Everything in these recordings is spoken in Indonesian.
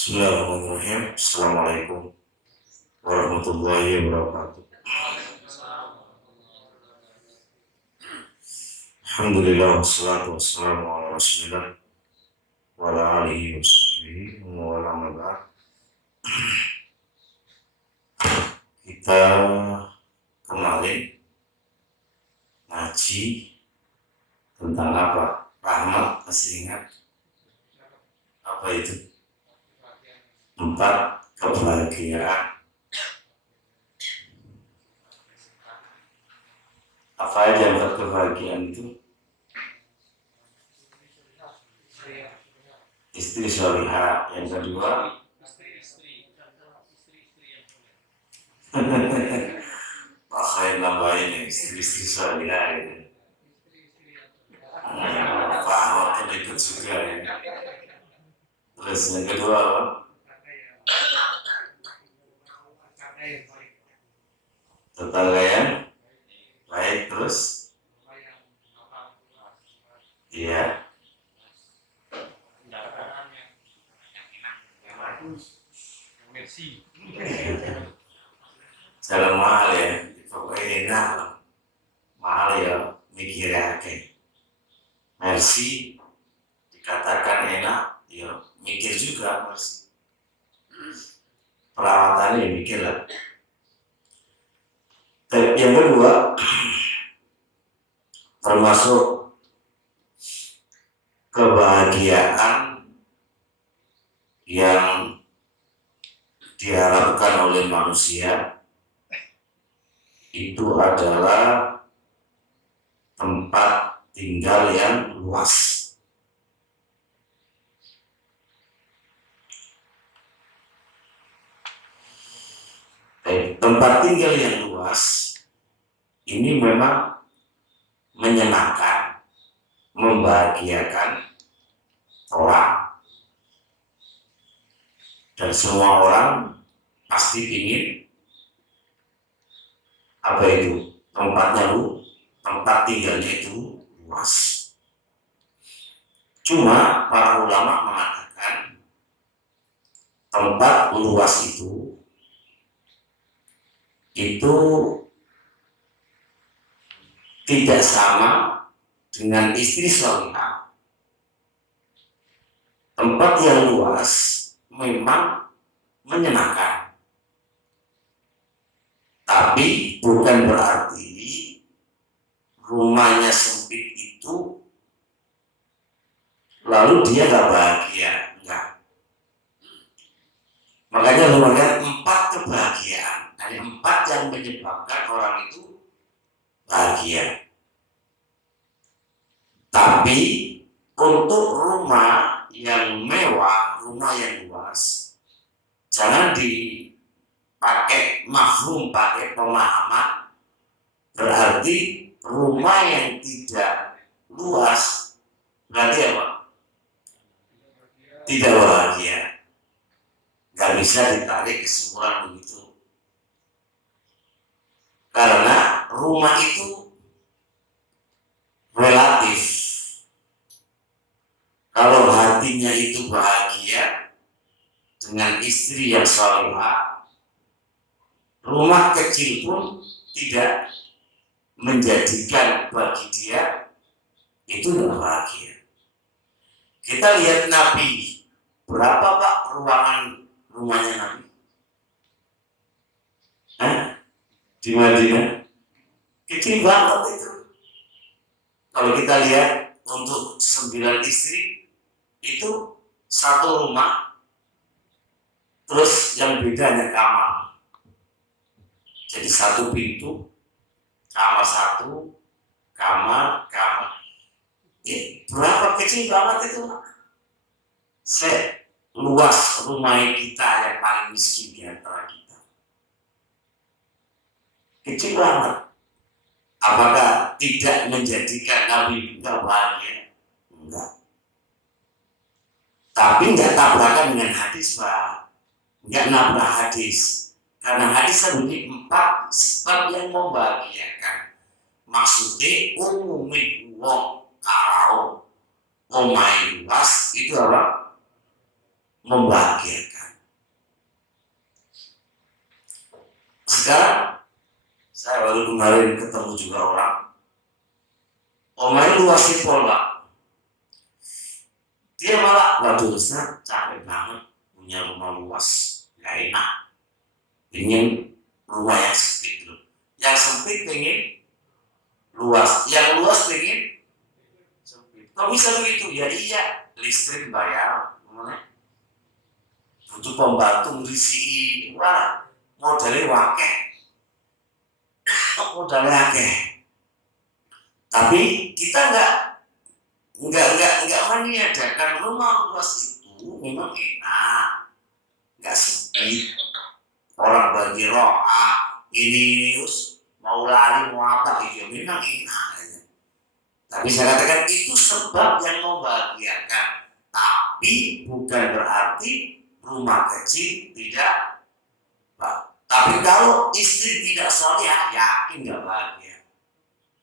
Bismillahirrahmanirrahim. Assalamualaikum warahmatullahi wabarakatuh. Alhamdulillah wassalatu wassalamu ala rasulillah wa ala alihi wa sahbihi wa ala man ba'd. Kita kemarin ngaji tentang apa? Rahmat, masih ingat? Apa itu? 4 kebahagiaan. Apa aja 4 kebahagiaan itu? Istri sholihah. Yang kedua, pakai nambahin istri sholihah gitu. Pak Ahmad ikut juga ya. Terus yang kedua apa? Tetangga yang baik. Terus iya, jalan mahal ya, pokoknya enak lah. Mahal ya, mikirnya kayak mercy dikatakan enak, ya mikir juga mercy. Perawatannya mikir lah. Yang kedua, termasuk kebahagiaan yang diharapkan oleh manusia itu adalah tempat tinggal yang luas. Tempat tinggal yang luas ini memang menyenangkan, membahagiakan orang, dan semua orang pasti ingin apa itu, tempat tinggalnya itu luas. Cuma para ulama mengatakan tempat luas itu tidak sama dengan istri sholihah. Tempat yang luas memang menyenangkan, tapi bukan berarti rumahnya sempit itu lalu dia gak bahagia, enggak. Makanya rumahnya 4 kebahagiaan. Ada 4 yang menyebabkan orang itu bahagia. Tapi untuk rumah yang mewah, rumah yang luas, jangan dipakai mafhum, pakai pemahaman berarti rumah yang tidak luas berarti apa? Tidak bahagia. Gak bisa ditarik kesimpulan begitu. Karena rumah itu relatif. Kalau hatinya itu bahagia dengan istri yang sholihah, rumah kecil pun tidak menjadikan bagi dia itu bahagia. Kita lihat Nabi, berapa Pak ruangan rumahnya Nabi? Di Madinah kecil banget itu. Kalau kita lihat untuk 9 istri itu satu rumah, terus yang beda hanya kamar. Jadi satu pintu, kamar satu, kamar. Berapa kecil banget itu? Luas rumah kita yang paling miskin di antara kita. Kecil banget. Apakah tidak menjadikan Nabi kita bahagia? Enggak. Tapi enggak tabrakan dengan hadis, Pak. Enggak nabrak hadis. Karena hadis terbunyi 4 sebab yang membahagiakan. Maksudnya umumnya wong kalau omahe luas itu apa? Membahagiakan. Sekarang saya baru kemarin ketemu juga orang, omanya luas pol Pak. Dia malah, waduh Ustaz, capek banget punya rumah luas, gak enak, ingin rumah yang sempit dulu. Yang sempit pengen luas, yang luas pengen sempit. Kok bisa begitu? Ya iya, listrik bayar, butuh pembantu ngisi, wah modalnya wakeh, modalnya wakeh. Tapi kita nggak meniadakan rumah luas itu memang enak, nggak sempit. Orang bagi roa ini terus mau lari mau apa itu memang enak. Tapi saya katakan itu sebab yang membahagiakan. Tapi bukan berarti rumah kecil tidak. Tapi kalau istri tidak soleh, yakin nggak bahagia,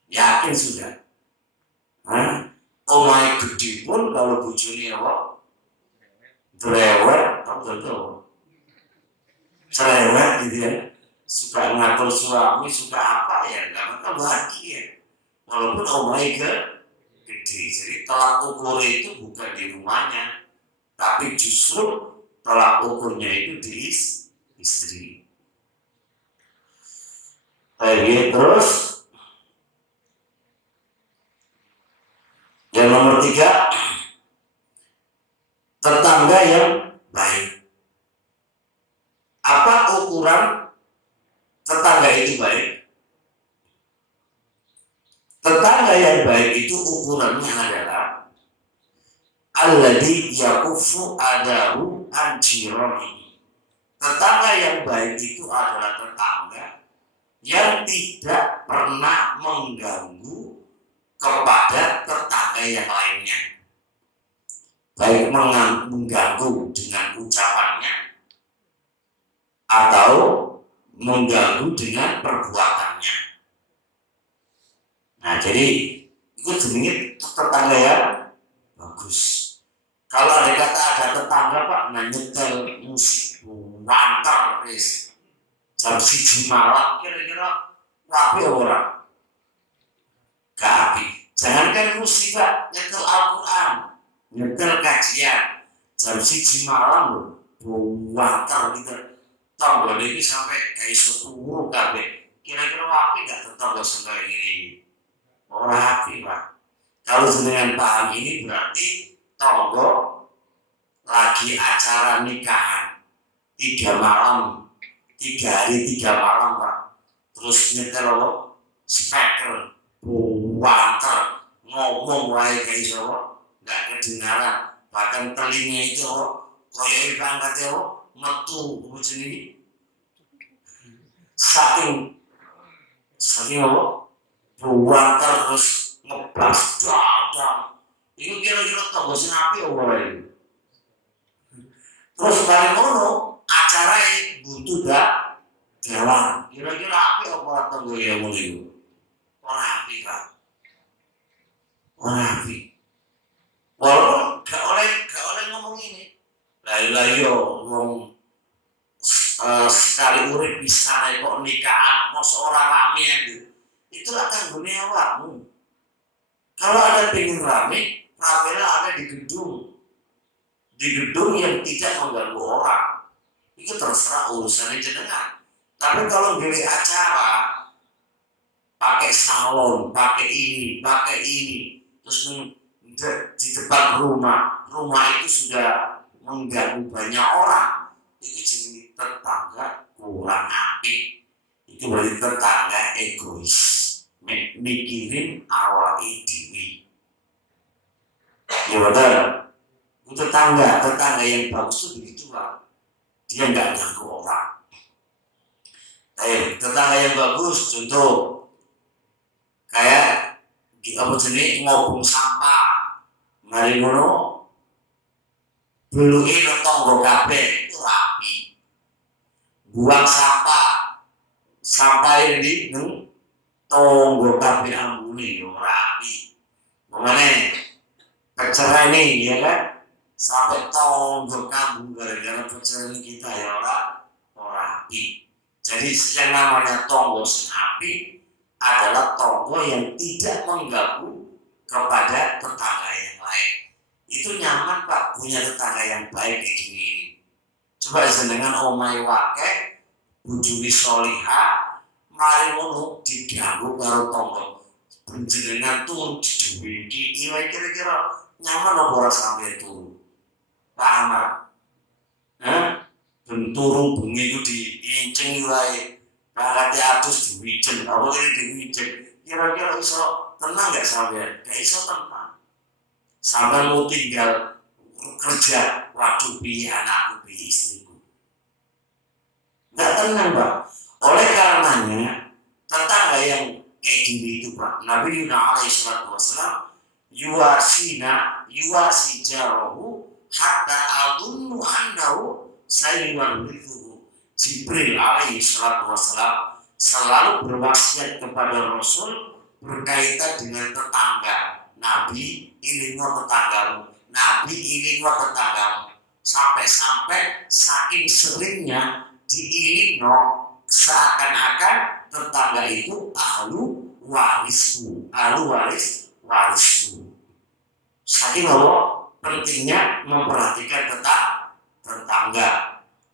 yakin sudah. Omai gede pun kalau bujuni apa? Berewet, tahu cerewet gitu ya. Suka ngatur suami, suka apa ya, nggak bakal bahagia. Walaupun omai gede, jadi tolak ukur itu bukan di rumahnya, tapi justru tolak ukurnya itu di istri. Baik, terus yang nomor 3, tetangga yang baik. Apa ukuran tetangga itu baik? Tetangga yang baik itu ukurannya adalah alladzi yakufu adahu an jirani. Tetangga yang baik itu adalah tetangga yang tidak pernah mengganggu kepada tetangga yang lainnya, baik mengganggu dengan ucapannya atau mengganggu dengan perbuatannya. Nah, jadi itu jenis tetangga yang bagus. Kalau ada kata ada tetangga Pak nyetel musik wantar jam 1 malam, kira-kira rapi orang gapi. Jangankan musik Pak, nyetel Al-Quran, nyetel kajian jam 1 malam loh, wantar gitu. Tanggal ini sampai kayak 10 kabeh. Kira-kira rapi nggak tetangga sampai ini? Orang rapi Pak. Kalau dengan paham ini berarti tonggo lagi acara nikahan 3 malam, 3 hari 3 malam Pak. Terus nyetel speaker, wanter, ngomong wae kayak iso, nggak kedengaran. Bahkan telinga itu koyo berangkat metu begini. Saking wanter terus ngeblas dadang. Itu kira-kira tonggo sing apik ora iki. Terus bari ngono, acara butuh jalan. Kira-kira apik apa tonggo ya ngono iku? Ora apik, Pak. Ora apik. Walaupun gak oleh ngomong ini. Lah yo wong sekali urip bisa kok nikahan, mosok ora rame gitu. Itulah kanggone awakmu. Kalau ada pengen rame, ramenya ada di gedung yang tidak mengganggu orang. Itu terserah urusannya jenengan. Tapi kalau gini acara pakai salon, pakai ini, terus di depan rumah itu sudah mengganggu banyak orang, itu jadi tetangga kurang apik. Itu berarti tetangga egois, mikirin awake dhewe. Ya betul. Tetangga yang bagus itu begitu Pak. Dia nggak ganggu orang. Tetangga yang bagus, contoh kayak apa jenis ngobong sampah, mari ngono, beluke tonggo kabeh itu rapi. Buang sampah ini tonggo kabeh ambune yo rapi. Makanya perceraian ini ya kan, sampai tonggo kampung gara-gara perceraian kita ya orang rapi. Jadi yang namanya tonggo sing apik adalah tonggo yang tidak mengganggu kepada tetangga yang lain. Itu nyaman Pak, punya tetangga yang baik kayak gini. Coba jenengan omahe wakeh, bojone solihah, mari ngono diganggu karo tonggo. Jenengan turun diduwiki, iya kira-kira nyaman apa ora sampe turu? Paham Pak? Ben turu bengi iku diinceng wae. Kakate atus diwijen, apa kene diwijen. Kira-kira iso tenang gak sampean? Gak iso tenang. Sampai mau tinggal kerja, waduh piye anakku, piye istriku. Nggak tenang Pak. Oleh karenanya tetangga yang kayak gini itu Pak, Nabi Yunus alaihi salatu wassalam yuwasi jarahu hatta adunnu annahu sayuwarrithuhu. Jibril alaihi salatu wassalam selalu berwasiat kepada Rasul berkaitan dengan tetangga. Nabi ilingo tetanggamu, Nabi ilingo tetanggamu, sampai-sampai saking seringnya diilingo seakan-akan tetangga itu ahlu warisku. Saking pentingnya memperhatikan tetangga.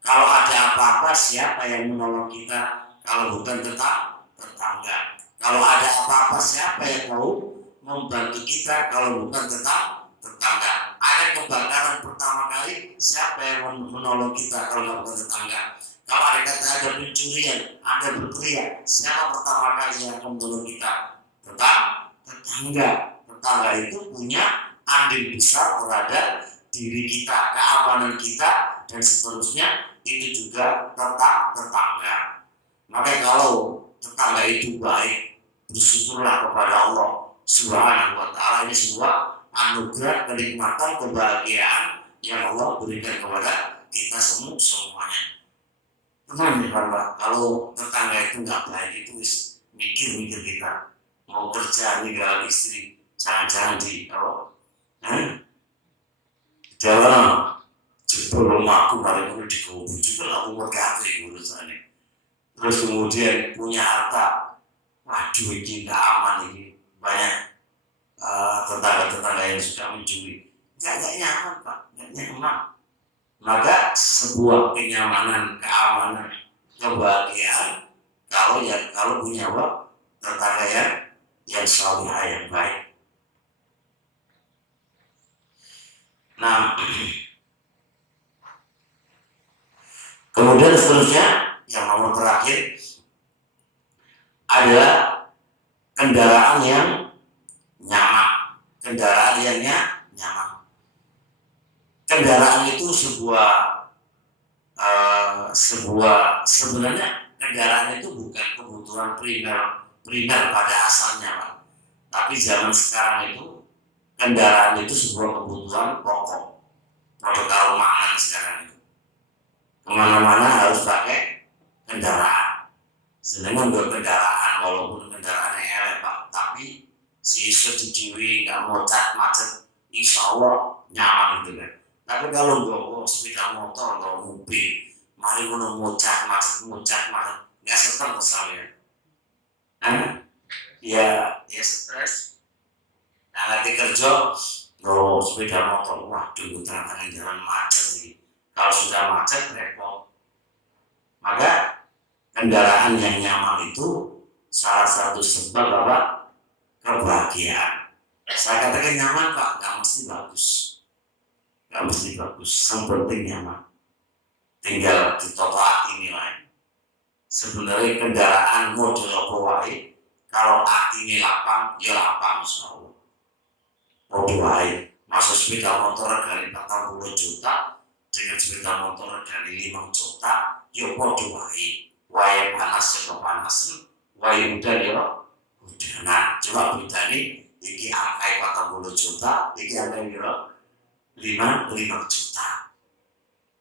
Kalau ada apa-apa siapa yang menolong kita kalau bukan tetangga? Kalau ada apa-apa siapa yang mau membantu kita kalau bukan tetangga? Ada kebakaran pertama kali siapa yang menolong kita kalau bukan tetangga? Kalau ada kata ada pencurian, ada berteriak, siapa pertama kali yang akan menolong kita? Tetangga. Tetangga itu punya andil besar terhadap diri kita, keamanan kita, dan seterusnya. Itu juga tetangga. Maka kalau tetangga itu baik, bersyukurlah kepada Allah Subhanahu wa ta'ala. Ini sebuah anugerah, kenikmatan, kebahagiaan yang Allah berikan kepada kita semuanya. Tenang ya Pak, kalau tetangga itu nggak baik itu mikir kita mau kerja ninggal istri, jangan-jangan di dalam jebol rumahku paling perlu dikubur juga lah umur kate urusannya. Terus kemudian punya harta, waduh ini nggak aman ini, banyak tetangga-tetangga yang sudah mencuri. Nggak nyaman Pak, nggak nyaman. Maka sebuah kenyamanan, keamanan, kebahagiaan kalau punya tetangga yang salihah yang baik. Nah, kemudian seterusnya yang nomor terakhir adalah kendaraan yang nyaman. Kendaraan itu sebuah sebenarnya kendaraan itu bukan kebutuhan primer pada asalnya Pak. Tapi zaman sekarang itu kendaraan itu sebuah kebutuhan pokok. Produk rumahan sekarang itu. Kemana-mana harus pakai kendaraan. Sedangkan kendaraan walaupun kendaraannya elek Pak, tapi si iso dijiwi nggak macet, insya Allah nyaman gitu kan. Tapi kalau bawa sepeda motor atau mobil, mari ngono muncak macet, nggak setel misalnya. Ya stres. Nah nanti kerja, bawa sepeda motor, waduh tengah-tengah jalan macet nih. Kalau sudah macet repot. Maka kendaraan yang nyaman itu salah satu sebab apa? Kebahagiaan. Saya katakan nyaman Pak, nggak mesti bagus. Yang penting nyaman. Tinggal ditoto hati nilai. Sebenarnya kendaraan model apa wae, kalau hati lapang, ya lapang insyaallah. Model wae, masuk sepeda motor regane 40 juta, dengan sepeda motor regane 5 juta, ya model wae. Wae panas ya kepanasan, wae udan ya udanan. Coba bedane iki angka 40 juta, iki angka piro? 5 juta.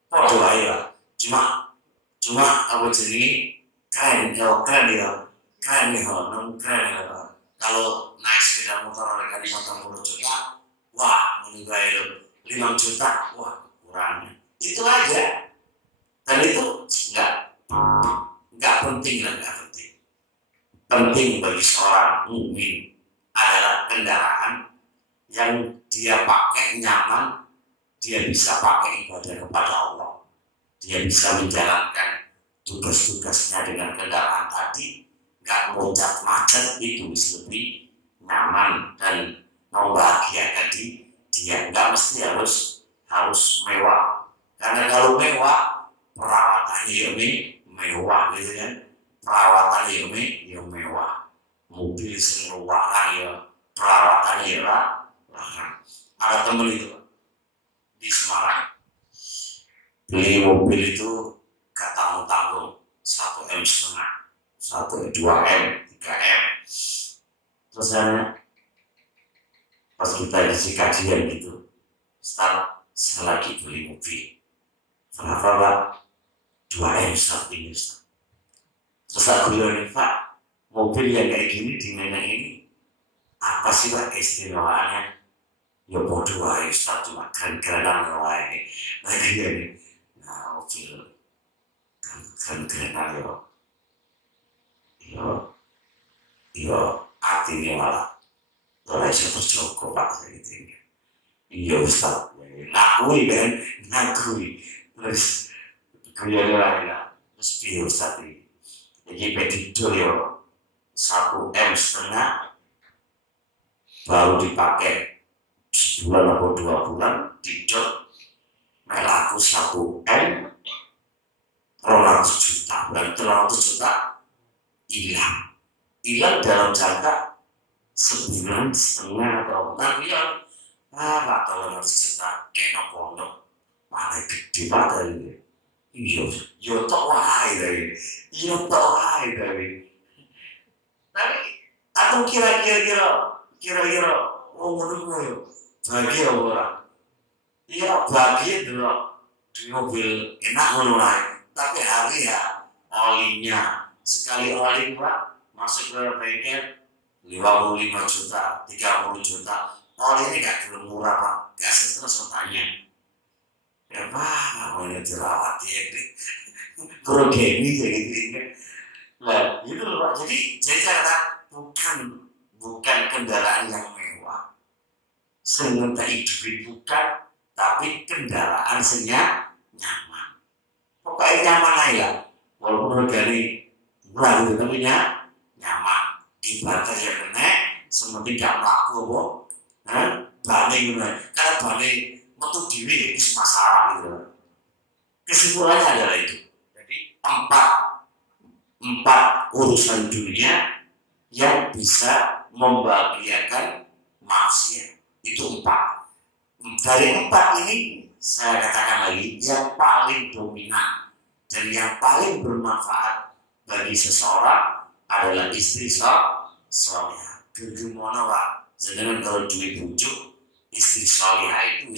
Padha wae lah. Cuma apa jenenge keren ya. Kalau naik sepeda motor regane 40 juta, wah ini gawe 5 juta, wah kurangnya. Itu aja. Dan itu enggak nggak penting lah, nggak penting. Penting bagi seorang mukmin adalah kendaraan yang dia pakai nyaman, dia bisa pakai ibadah kepada Allah, dia bisa menjalankan tugas-tugasnya dengan kendaraan tadi, nggak loncat macet, itu lebih nyaman dan membahagiakan dia. Nggak mesti harus mewah, karena kalau mewah perawatannya mewah gitu kan, perawatannya mewah, mobil semua ya perawatannya lah. Ada temen itu di Semarang beli mobil itu gak tanggung-tanggung 1,5 M, 2 M, 3 M. Terus pas kita kasih kajian gitu, Ustaz, saya lagi beli mobil, kenapa Pak? 2 M Ustaz ini Ustaz. Terus aku bilang, Pak, mobil yang kayak gini di mana ini apa sih Pak istimewanya? Ya bodoh wae Ustaz, cuma keren-kerenan wae. Nah ini, nah mobil keren-kerenan yo artinya malah ora iso terjoko Pak gitu. Iya Ustaz, ngakui terus kuyane lah. Terus piye Ustaz iki? Iki pedidol yo 1,5 M baru dipakai sebulan atau 2 bulan, didot melaku 1 M 200 juta, berarti 200 juta hilang dalam jangka sebulan setengah atau hilang. Pak, 200 juta kayak pondok mana gede banget ini. Yo tok wae dari. Tapi atau kira-kira ngono bahagia orang. Iya bahagia dulu di mobil enak ngono tapi hari ya olinya sekali oli Pak masuk ke bengkel 55 juta, 30 juta. Oli ini gak terlalu murah Pak, gak stres tanya. Ya Pak, mau ini dirawat ini. Kurogeni kayak gitu. Nah, gitu loh Pak. Jadi saya kata bukan kendaraan yang mewah, sengaja duit bukan, tapi kendaraan nyaman. Pokoknya nyaman aja, walaupun dari murah gitu, tapi nyaman. Ibadah yang kena, seperti gak melaku kok, banding gitu. Karena banding metu diri itu masalah gitu. Kesimpulannya adalah itu. Jadi empat urusan dunia yang bisa membahagiakan manusia. Itu 4. Dari 4 ini saya katakan lagi yang paling dominan dan yang paling bermanfaat bagi seseorang adalah istri salihah. Gegemono Pak, jangan kalau duit bujuk istri salihah itu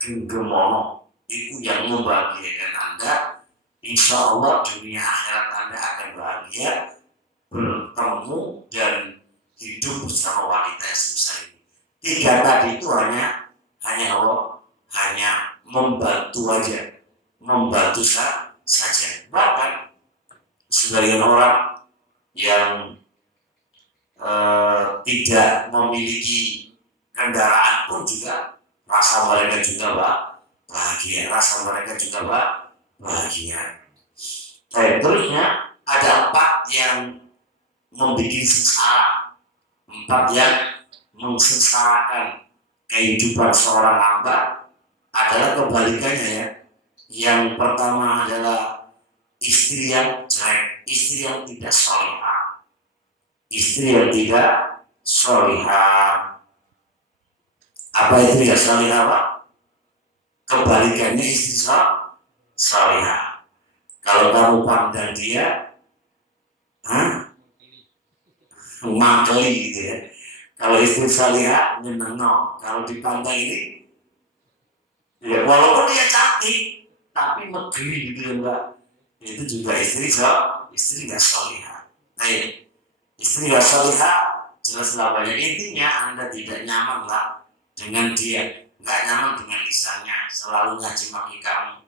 gegemono, itu yang membahagiakan Anda. Insya Allah dunia akhirat Anda akan bahagia, bertemu dan hidup bersama wanita yang sebesar ini. 3 tadi itu hanya membantu aja, membantu saja. Bahkan sebagian orang yang tidak memiliki kendaraan pun juga rasa mereka juga bahagia, bahagia. Terusnya ada 4 yang membuat sengsara, 4 yang mengsengsarakan kehidupan seorang hamba adalah kebalikannya ya. Yang pertama adalah istri yang jelek, istri yang tidak salihah. Istri yang tidak salihah. Apa itu ya salihah Pak? Kebalikannya istri salihah. Kalau kamu pandang dia, mangkeli gitu ya. Kalau istri salihah nyenengno. Kalau dipandang ini, ya walaupun dia cantik, tapi megeri gitu ya Mbak. Itu juga istri nggak salihah. Nah, istri nggak salihah jelas lah banyak. Intinya Anda tidak nyaman lah dengan dia, nggak nyaman dengan lisannya, selalu ngaji maki kamu,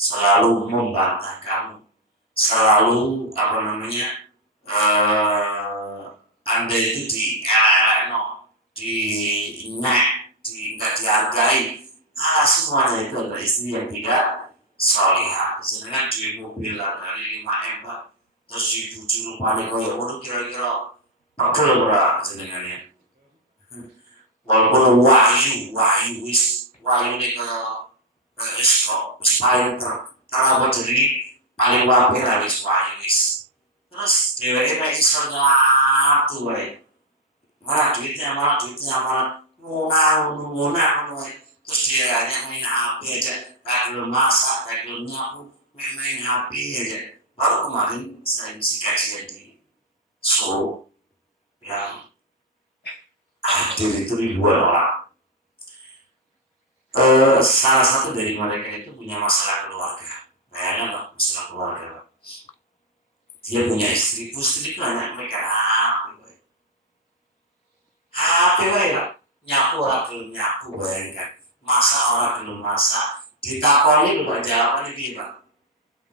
selalu membantah kamu, selalu Anda itu diingat, nggak dihargai. Semuanya itu adalah istri yang tidak solihah. Misalnya di mobil dari 5M Pak, terus dibujuk rupanya kaya kira-kira pegel berapa jenengannya. Walaupun wahyu ini ke kok paling terawat jadi paling wapir habis wahyu terus dheweke nek iso nyatu wae mana duitnya ngono terus dia hanya main HP aja kagak masak kagak nyapu main HP aja. Baru kemarin saya mesti kajian di Solo yang hadir itu ribuan orang. Salah satu dari mereka itu punya masalah keluarga. Bayangkan Pak, masalah keluarga Pak. Dia punya istri itu hanya mereka HP Pak. Nyapu orang belum nyapu, bayangkan. Masak orang belum masak. Ditakoni lupa jawaban ini Pak.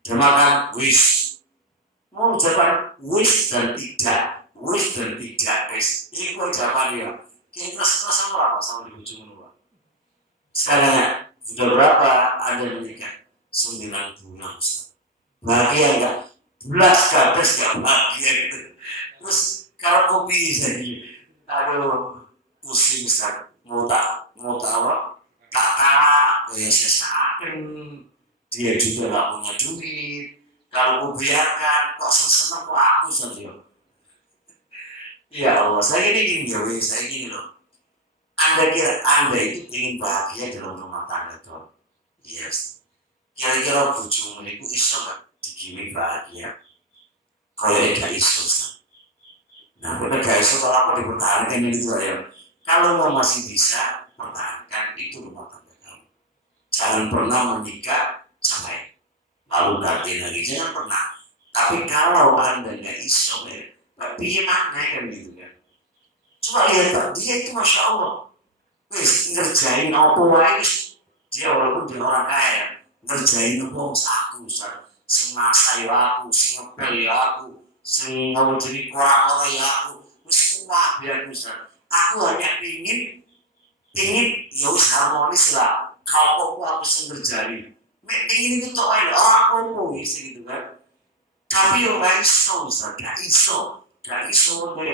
Dia makan wish. Mau jawaban wish dan tidak. Ini kok jawaban dia. Kira-kira sama apa sama di ujung Pak. Sekarang sudah berapa Anda menikah? 9 bulan Ustaz. Bahagia enggak? Belas kabes enggak bahagia gitu. Terus kalau kopi jadi aduh pusing Ustaz. Mau tak apa? Tak tahu ya sesakan dia juga enggak punya duit. Kalau aku biarkan kok seneng kok aku saja. Ya Allah, saya gini loh. Anda kira Anda itu ingin bahagia dalam rumah tangga toh? Yes. Kira-kira bojomu niku iso gak dikirim bahagia? Kalau gak iso. Nah, kalau gak iso kalau aku dipertahankan itu ya. Kalau mau masih bisa pertahankan itu rumah tangga kamu. Jangan pernah menikah sampai lalu ganti lagi, jangan pernah. Tapi kalau Anda gak iso, tapi gimana kan gitu kan? Coba lihat Pak, dia itu Masya Allah ngerjain apa wae dia walaupun dia orang kaya ngerjain apa aku sing masak ya aku, sing ngepel ya aku, sing jadi kora-kora ya aku wis kuat biar Ustaz. Aku hanya pingin ya wis harmonis lah kalau aku sing ngerjain pingin itu tuh aja apa gitu kan. Tapi yo gak iso Ustaz, gak iso kayak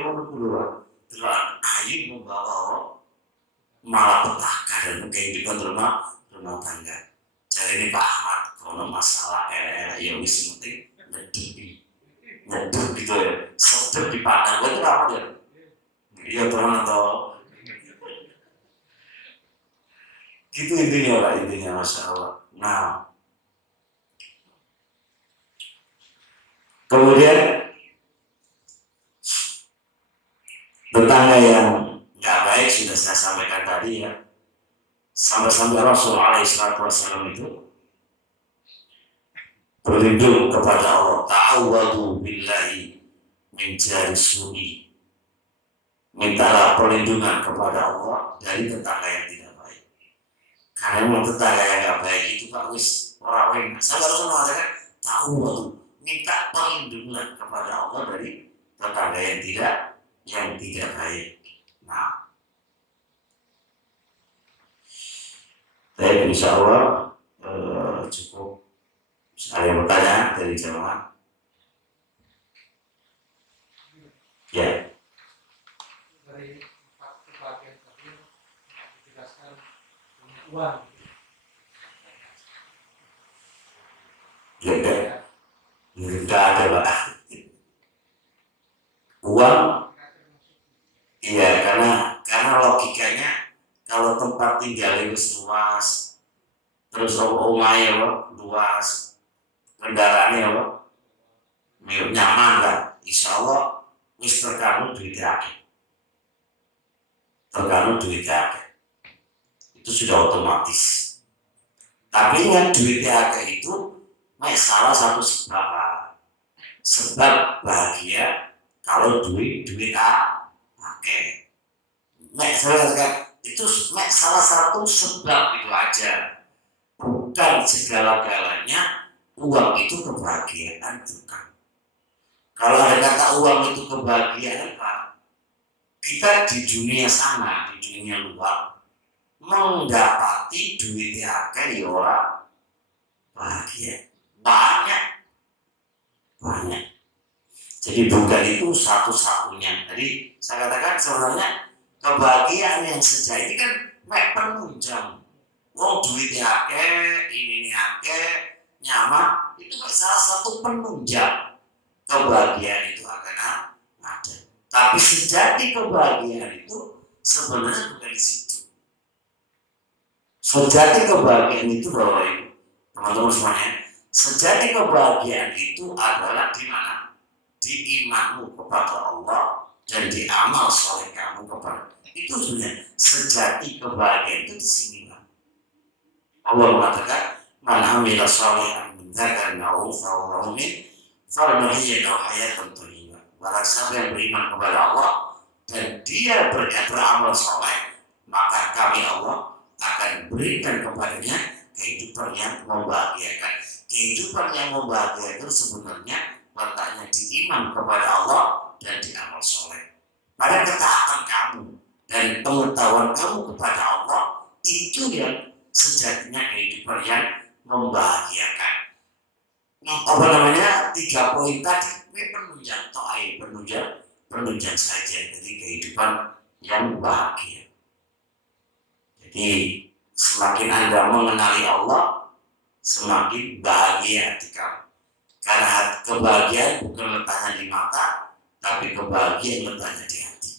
ngono kuwi terus ayu membawa malah petaka dan kehidupan rumah tangga. Jadi ini Pak Ahmad kalau masalah ya wis penting ngeduk gitu ya, sedep dipandang itu apa ya? Iya teman atau gitu intinya Pak, Masya Allah. Nah kemudian tetangga yang nggak baik sudah saya sampaikan tadi ya. Sampai Rasulullah SAW itu berlindung kepada Allah. Ta'awwadu billahi min jari su'i. Mintalah perlindungan kepada Allah dari tetangga yang tidak baik. Karena memang tetangga yang tidak baik itu Pak wis orang lain. Saya baru mengatakan ta'awwadu, minta perlindungan kepada Allah dari tetangga yang tidak baik. Nah, saya insya Allah cukup. Ada yang bertanya dari jemaah? Ya. Dari kebahagiaan tadi dijelaskan uang. Enggak ada Pak. Uang. Iya, karena logikanya kalau tempat tinggal itu luas, terus rumahnya luas, kendaraannya nyaman kan, insya Allah wis terkanu duitnya itu sudah otomatis. Tapi yang duitnya itu salah satu sebab bahagia kalau duit pakai. Itu salah satu sebab itu aja, bukan segala-galanya. uang itu kebahagiaan bukan. Kalau ada kata uang itu kebahagiaan, Pak, kita di dunia sana, di dunia luar, mendapati duit akeh ya orang bahagia. Banyak. Jadi bukan itu satu-satunya. Jadi saya katakan sebenarnya kebahagiaan yang sejati kan penunjang. Wong duit akeh, ini akeh, nyaman, itu kan salah satu penunjang kebahagiaan itu akan ada. Tapi sejati kebahagiaan itu sebenarnya bukan di situ. Sejati kebahagiaan itu bahwa ibu, teman-teman semuanya, sejati kebahagiaan itu adalah di mana? Di imanmu kepada Allah dan di amal soleh kamu kepada itu sebenarnya sejati kebahagiaan itu di sini. Allah mengatakan, "Man amila shalihan min dzakarin aw untha wa huwa mu'min, falanuhyiyannahu hayatan thayyibah." Barang siapa yang beriman kepada Allah dan dia beramal soleh, maka kami Allah akan berikan kepadanya kehidupan yang membahagiakan. Kehidupan yang membahagiakan sebenarnya letaknya di iman kepada Allah dan di amal soleh. Pada ketaatan kamu dan pengetahuan kamu kepada Allah, itu yang sejatinya kehidupan yang membahagiakan. Apa namanya? 3 poin tadi penunjang to'ai, penunjang saja dari kehidupan yang bahagia. Jadi semakin Anda mengenali Allah, semakin bahagia hati kamu. Karena kebahagiaan bukan letaknya di mata, tapi kebahagiaan letaknya di hati.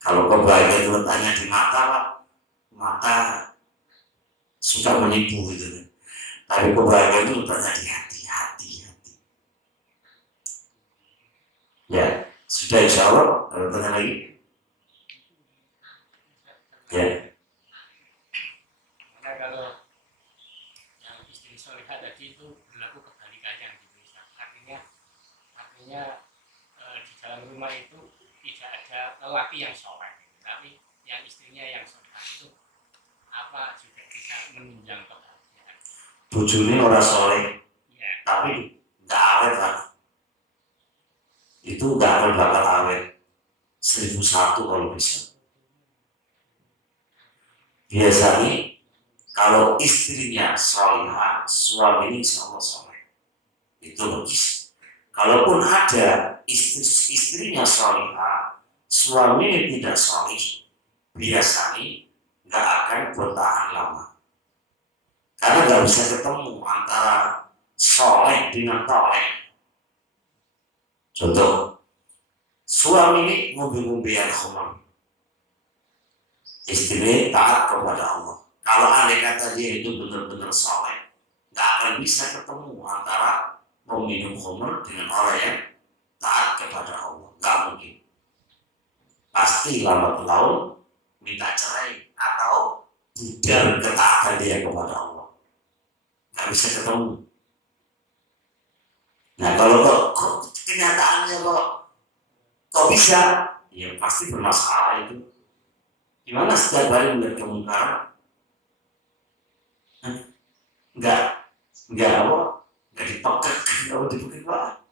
Kalau kebahagiaan letaknya di mata, Pak, mata suka menipu gitu. Tapi kebahagiaan itu letaknya di hati. Ya, sudah insya Allah. Kalau tanya lagi, ya. Karena kalau yang istri solehah tadi itu berlaku kebalikannya gitu. Artinya di dalam rumah itu tidak ada lelaki yang soleh, tapi yang istrinya yang soleh itu apa juga bisa menunjang kebahagiaan. Bojone orang soleh, Ya. tapi nggak awet lah. Itu nggak akan bakal awet. 1001 kalau bisa. Biasanya kalau istrinya solehah, suaminya insya Allah soleh. Itu logis. Kalaupun ada istrinya solehah, suaminya tidak soleh, biasanya nggak akan bertahan lama. Karena nggak bisa ketemu antara soleh dengan toleh. Contoh, suami ini ngombe-ngombean khamar, istri taat kepada Allah. Kalau andai kata dia itu benar-benar soleh, nggak akan bisa ketemu antara peminum khamar dengan orang yang taat kepada Allah. Nggak mungkin. Pasti lambat laun minta cerai atau tidak ketaatan dia kepada Allah. Nggak bisa ketemu. Nah kalau kok kenyataannya kok bisa, ya pasti bermasalah itu. Gimana setiap hari melihat kemungkaran? Enggak dipekat, Pak.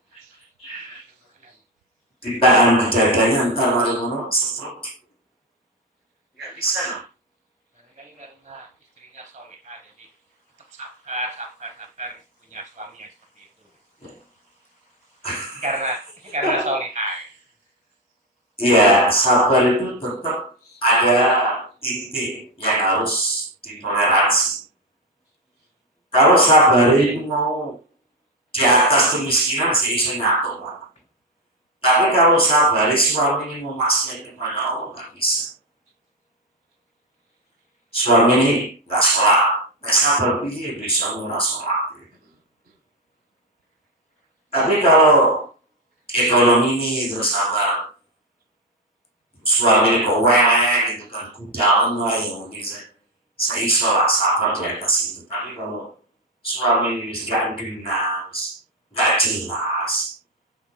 Ditahan ke dadanya, entar malu-malu setruk. Enggak bisa loh. Karena istrinya solehah, jadi tetap sabar punya suami yang seperti itu. Karena solehah. Iya, sabar itu tetap ada titik yang harus ditoleransi. Kalau sabar itu mau di atas kemiskinan sih bisa nyatu, Pak. Tapi kalau sabar suami ini mau maksiat kepada Allah nggak bisa. Suami ini nggak sholat, nggak sabar bisa murah sholat. Tapi kalau ekonomi ini terus sabar, suami kok gitu kan, kudaun lah ya mungkin saya sholat sabar di atas itu. Tapi kalau suami ini nggak genas, nggak jelas,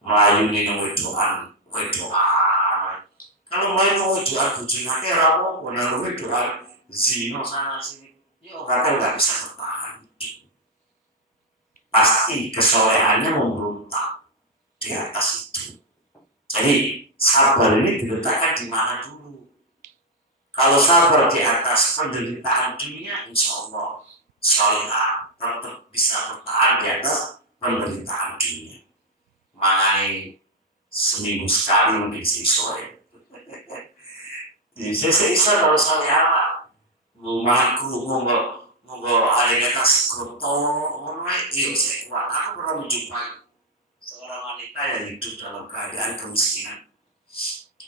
melayu ini wedoan. Kalau melayu wedoan bujurnya kayak rapo, benar wedoan zino sana sini, ya kata nggak bisa bertahan. pasti kesolehannya memberontak di atas itu. Jadi sabar ini diletakkan di mana dulu? Kalau sabar di atas penderitaan dunia, insya Allah solehah tetap bisa bertahan di atas penderitaan dunia. Makanya seminggu sekali mungkin sore. Jadi saya kalau solehah mengaku monggo ada kata sekoto orang itu saya kuat. Aku pernah menjumpai seorang wanita yang hidup dalam keadaan kemiskinan.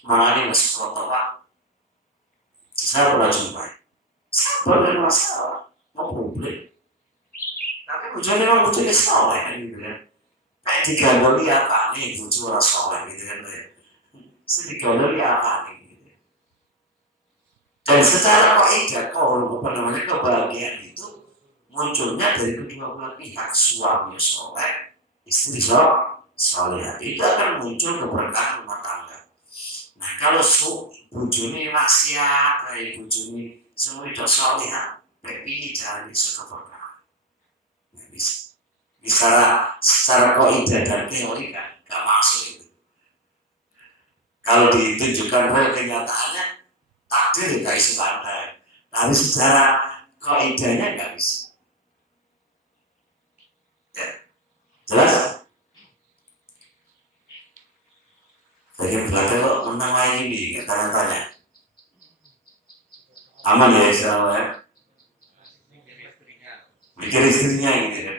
Makanya nggak sekoto Pak. Saya pernah jumpai. Saya pernah masalah, mau problem. Tapi bujurnya memang bujurnya soleh kan gitu kan. Kayak digandoli apa nih bujur orang soleh gitu kan. Saya digandoli apa nih gitu. Dan secara kaidah kebahagiaan itu munculnya dari kedua belah pihak, suami soleh, istri soleh. Itu akan muncul keberkahan rumah tangga. Nah kalau bujurnya maksiat, kayak bujurnya semua itu soleh, tapi jangan bisa keberkahan. Nggak bisa. Secara kaidah dan teori kan nggak masuk itu. Kalau ditunjukkan oleh kenyataannya takdir nggak bisa pandai, tapi secara kaidahnya nggak bisa. Ya, jelas? Bagian belakang kok menang lagi nih, nggak tanya-tanya. Aman ya insya Allah ya. Mikir istrinya gitu ya.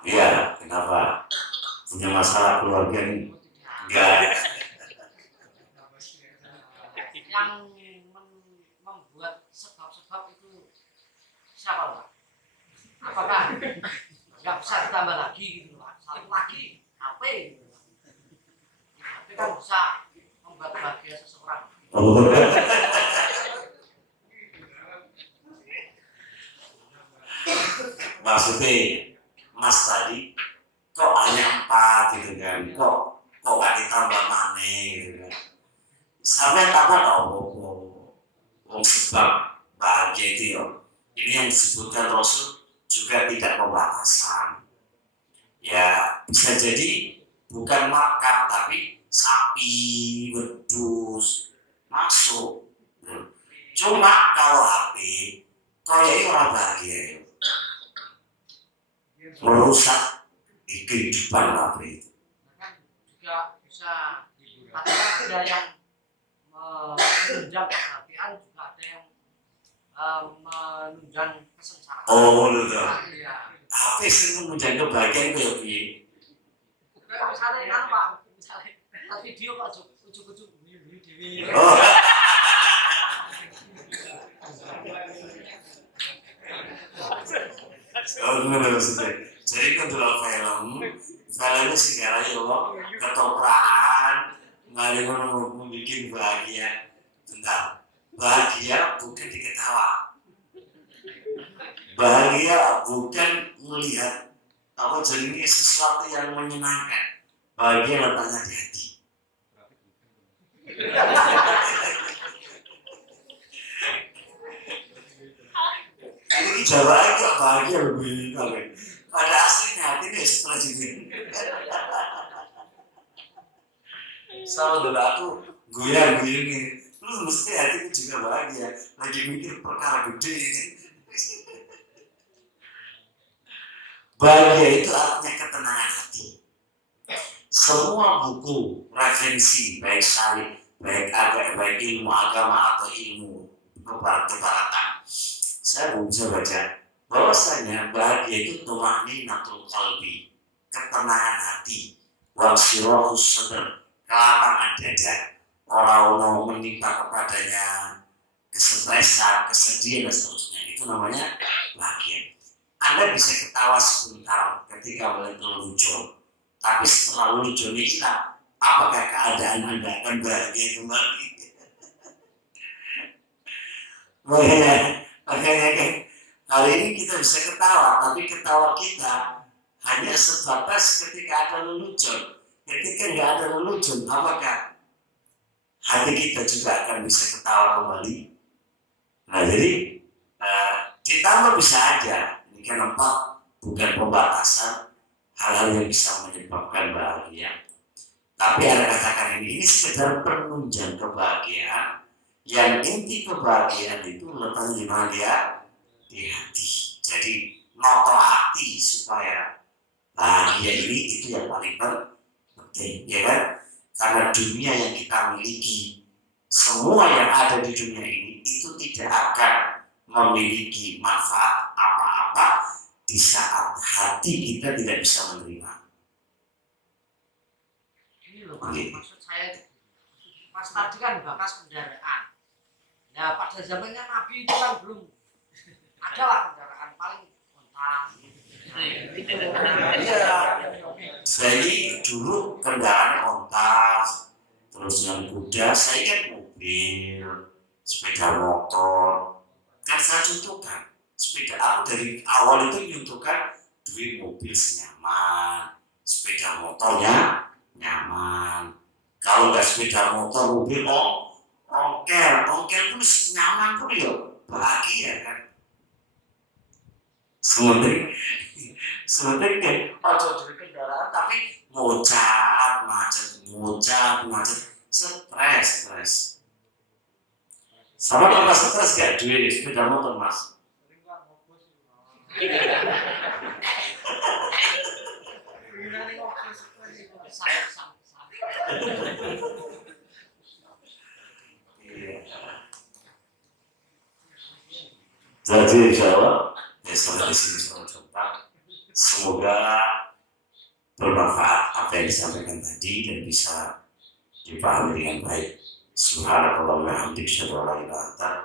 Iya, kenapa? Punya masalah keluarga nih? Enggak. Yang membuat sebab-sebab itu siapa Pak? Apakah nggak bisa ditambah lagi gitu Pak? Satu lagi HP gitu. HP kan bisa membuat bahagia seseorang. Maksudnya Mas tadi kok hanya 4 gitu kan? Kok gak ditambah mana gitu kan? Sampai kapan sebab bahagia itu ya? Ini yang disebutkan Rasul juga tidak pembatasan. Ya bisa jadi bukan makan tapi sapi, wedus masuk. Cuma kalau HP, kalau ini orang bahagia ya. Merusak kehidupan HP itu. Juga bisa ada yang menunjang kebahagiaan, juga ada yang menunjang kesengsaraan. Oh betul. Iya. HP sering menunjang kebahagiaan kayak piye? Misalnya kan Pak, misalnya video Pak ujuk-ujuk dewi. Oh. Oh benar maksudnya. Jadi kan dalam filmnya segala ya Allah ketoprakan, nggak ada yang mau bikin bahagia. Bentar, bahagia bukan diketawa. Bahagia bukan melihat apa jadi sesuatu yang menyenangkan. Bahagia letaknya di hati. Ini jawabannya kok bahagia lebih kali. Pada aslinya hati ini stres ini. Sama dulu aku goyang gini. Lu mesti hatimu juga bahagia. Lagi mikir perkara gede ini. Bahagia itu artinya ketenangan hati. Semua buku referensi baik syarih, baik ilmu agama atau ilmu kebaratan, saya belum bisa baca bahwasanya bahagia itu tumahninatul qalbi, ketenangan hati, wasirahus sadr, kelapangan dada. Orang menimpa kepadanya kesetresan, kesedihan dan seterusnya, itu namanya bahagia. Anda bisa ketawa sebentar ketika melihat lelucon, tapi setelah lelucon hilang, apakah keadaan Anda akan bahagia kembali? Makanya hari ini kita bisa ketawa, tapi ketawa kita hanya sebatas ketika ada lelucon. Ketika nggak ada lelucon, apakah hati kita juga akan bisa ketawa kembali? Nah jadi ditambah bisa aja. Ini kan bukan pembatasan hal-hal yang bisa menyebabkan bahagia. Tapi ada katakan ini sekedar penunjang kebahagiaan, yang inti kebahagiaan itu letaknya di mana dia? Di hati. Jadi noto hati supaya bahagia ini itu yang paling penting, ya kan? Karena dunia yang kita miliki, semua yang ada di dunia ini itu tidak akan memiliki manfaat apa-apa di saat hati kita tidak bisa menerima. Ini loh Pak, maksud saya pas tadi kan bahas kendaraan. Nah pada zamannya Nabi itu kan belum ada lah kendaraan paling onta. Iya. Jadi dulu kendaraan onta, terus yang kuda, saya kan mobil, sepeda motor. Kan saya contohkan, sepeda aku dari awal itu menentukan duit mobil senyaman, sepeda motornya nyaman. Kalau nggak sepeda motor, mobil ongkel pun nyaman pun ya bahagia kan. Sebenarnya kan ojo dari kendaraan tapi macet, stres. Sama kalau stres gak duit sepeda motor mas. Jadi insya Allah sampai di sini semoga bermanfaat apa yang disampaikan tadi dan bisa dipahami dengan baik. Subhanallah wa bihamdihi, asyhadu an la ilaha illa anta